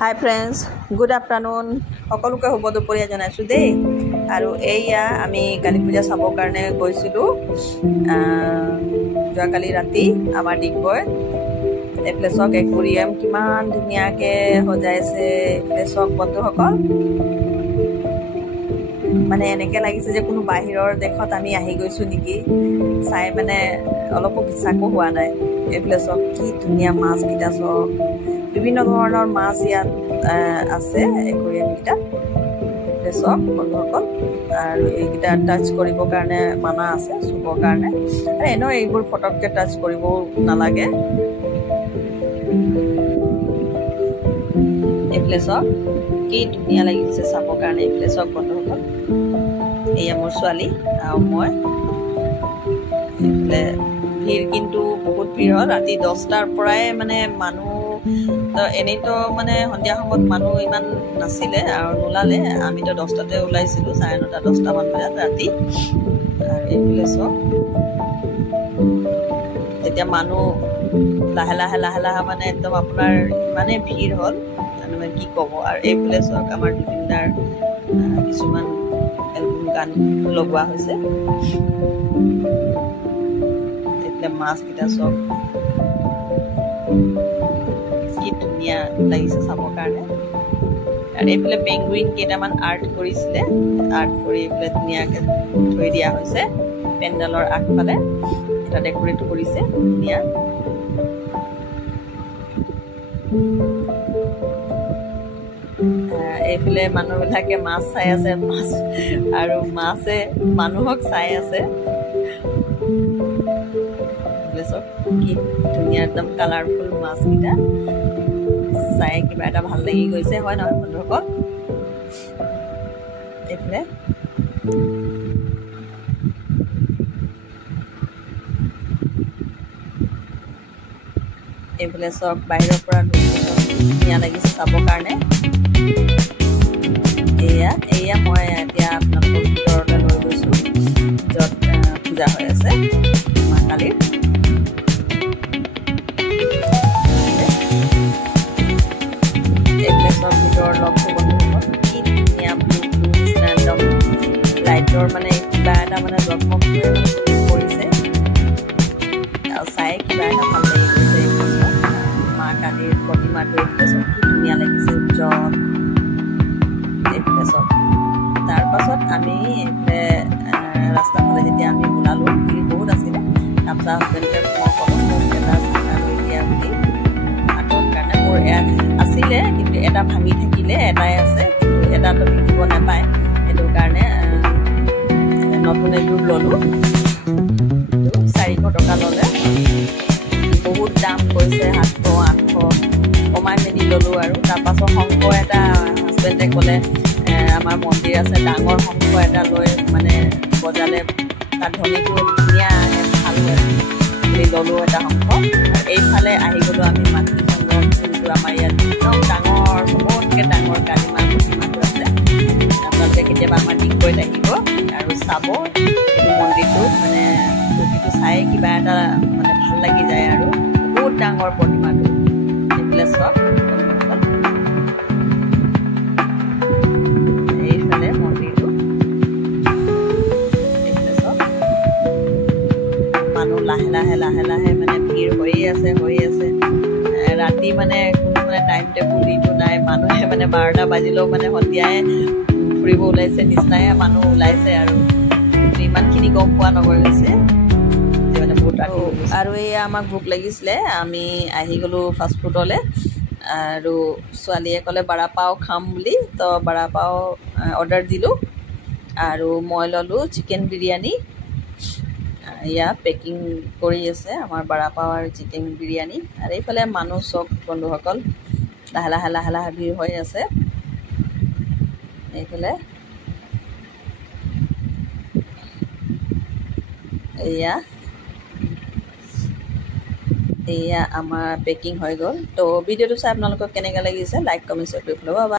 Hi friends, good afternoon. সকলোকে শুভ দুপৰীয়া জনাইছোঁ দেই। আৰু এইয়া আমি কালী পূজা চাবৰ কাৰণে গৈছিলোঁ যোৱাকালি ৰাতি আমাৰ ডিগবৈ। এইফালে চাওক একুৰিয়াম কিমান ধুনীয়াকৈ সজাইছে। এইফালে চাওক বন্ধুসকল, মানে এনেকৈ লাগিছে যে কোনো বাহিৰৰ দেশত আমি আহি গৈছোঁ নেকি, চাই মানে অলপো বিশ্বাসো হোৱা নাই। এইফালে চাওক কি ধুনীয়া মাছকেইটা, চাওক বিভিন্ন ধৰণৰ মাছ ইয়াত আছে একুৰিয়ামকেইটাত। চাওক বন্ধুসকল, আৰু এইকেইটা টাচ কৰিবৰ কাৰণে মানা আছে, চুবৰ কাৰণে। আৰু এনেও এইবোৰ ফটককৈ টাচ কৰিবও নালাগে। এইফালে চাওক কি ধুনীয়া লাগিছে চাবৰ কাৰণে। এইফালে চাওক বন্ধুসকল, এয়া মোৰ ছোৱালী আৰু মই। এইফালে ভিৰ কিন্তু বহুত ভিৰ হ'ল। ৰাতি 10টাৰ পৰাই মানে মানুহ, এনেইতো মানে সন্ধিয়া সময়ত মানুহ ইমান নাছিলে আৰু নোলালে। আমিতো 10টাতে ওলাইছিলোঁ, 9:30 10টামান বজাত ৰাতি। আৰু এইফালে চাওক তেতিয়া মানুহ লাহে লাহে মানে একদম আপোনাৰ ইমানেই ভিৰ হ'ল, মানে কি ক'ব। আৰু এইফালে চাওক আমাৰ জুবিনদাৰ কিছুমান এলবাম গান লগোৱা হৈছে। এইফালে মাছকেইটা চাওক কি ধুনীয়া লাগিছে চাবৰ কাৰণে। আৰু এইফালে পেংগুইন কেইটামান আৰ্ট কৰিছিলে, আৰ্ট কৰি এইফালে ধুনীয়াকৈ থৈ দিয়া হৈছে পেণ্ডেলৰ আগফালে। এটা ডেকৰেট কৰিছে ধুনীয়া। এইফালে মানুহবিলাকে মাছ চাই আছে, মাছ আৰু মাছে মানুহক চাই আছে। চব কি ধুনীয়া একদম কালাৰফুল মাছকেইটা, চাই কিবা এটা ভাল লাগি গৈছে, হয় নহয় বন্ধুসকল? এইফালে এইফালে চব বাহিৰৰ পৰা ধুনীয়া লাগিছে চাবৰ কাৰণে। এয়া মই এতিয়া আপোনালোকৰ ভিতৰলৈ লৈ গৈছোঁ, য'ত পূজা হৈ আছে মা কালীৰ। এইফালে চব ভিতৰৰ লগবোৰ বন্ধুসকল কি ধুনীয়া ব্লু নিচিনা একদম লাইটৰ মানে কিবা এটা মানে জগমগ কৰিছে আৰু চাই কিবা এটা ভাল লাগি গৈছে। মা কালীৰ প্ৰতিমাটো এইফালে চব কি ধুনীয়া লাগিছে, উজ্জ্বল। এইফালে চব তাৰপাছত আমি এইফালে ৰাস্তাৰ ফালে যেতিয়া আমি ওলালোঁ, ভিৰ বহুত আছিলে। তাৰপিছত হাজবেণ্ডে মই ক'লোঁ মোক এটা চানা লৈ দিয়া বুলি। আগৰ কাৰণে মোৰ আছিলে, কিন্তু এটা ভাঙি থাকিলে, এটাই আছে, কিন্তু এটাতো বিকিব নাপায়। সেইটো কাৰণে নতুন এযোৰ ল'লোঁ। 400 টকা ল'লে, বহুত দাম কৈছে, 700 800 কমাই মেলি ল'লোঁ। আৰু তাৰপাছত শংখ এটা হাজবেণ্ডে ক'লে আমাৰ মন্দিৰ আছে, ডাঙৰ শংখ এটা লৈ মানে বজালে তাত ধ্বনিটো ধুনীয়া ভাল হয় বুলি ল'লোঁ এটা শংখ। এইফালে আহি গ'লোঁ আমি মাতৃচন্দ্ৰ, যোনটো আমাৰ ইয়াত একদম ডাঙৰ, চবতকৈ ডাঙৰ কালী মাৰ প্ৰতিমাটো আছে। আপোনালোকে কেতিয়াবা আমাৰ ডিগবৈত আহিব আৰু চাব এইটো মন্দিৰটো, মানে মূৰ্তিটো চাই কিবা এটা মানে ভাল লাগি যায়। আৰু বহুত ডাঙৰ প্ৰতিমাটো। এইফালে চব এইফালে মন্দিৰটো, এইফালে চব মানুহ লাহে লাহে মানে ভিৰ হৈয়ে আছে। ৰাতি মানে কোনো মানে টাইম টেবুল এইটো নাই। মানুহে মানে 12টা বাজিলেও মানে সন্ধিয়াই ফুৰিব ওলাইছে নিচিনাই মানুহ ওলাইছে। আৰু ইমানখিনি গম পোৱা নগৈ গৈছে যে মানে বহুত ৰাতি। আৰু এয়া আমাক ভোক লাগিছিলে, আমি আহি গ'লোঁ ফাষ্টফুডলৈ। আৰু ছোৱালীয়ে ক'লে বৰা পাও খাম বুলি, তো বৰা পাও অৰ্ডাৰ দিলোঁ। আৰু মই ল'লোঁ চিকেন বিৰিয়ানী। এয়া পেকিং কৰি আছে আমাৰ বৰা পাও আৰু চিকেন বিৰিয়ানী। আৰু এইফালে মানুহ চব বন্ধুসকল লাহে লাহে ভিৰ হৈ আছে। এইফালে এয়া আমাৰ পেকিং হৈ গ'ল। তো ভিডিঅ'টো চাই আপোনালোকক কেনেকৈ লাগিছে লাইক কমেণ্ট শ্বেয়াৰ কৰি পেলাব।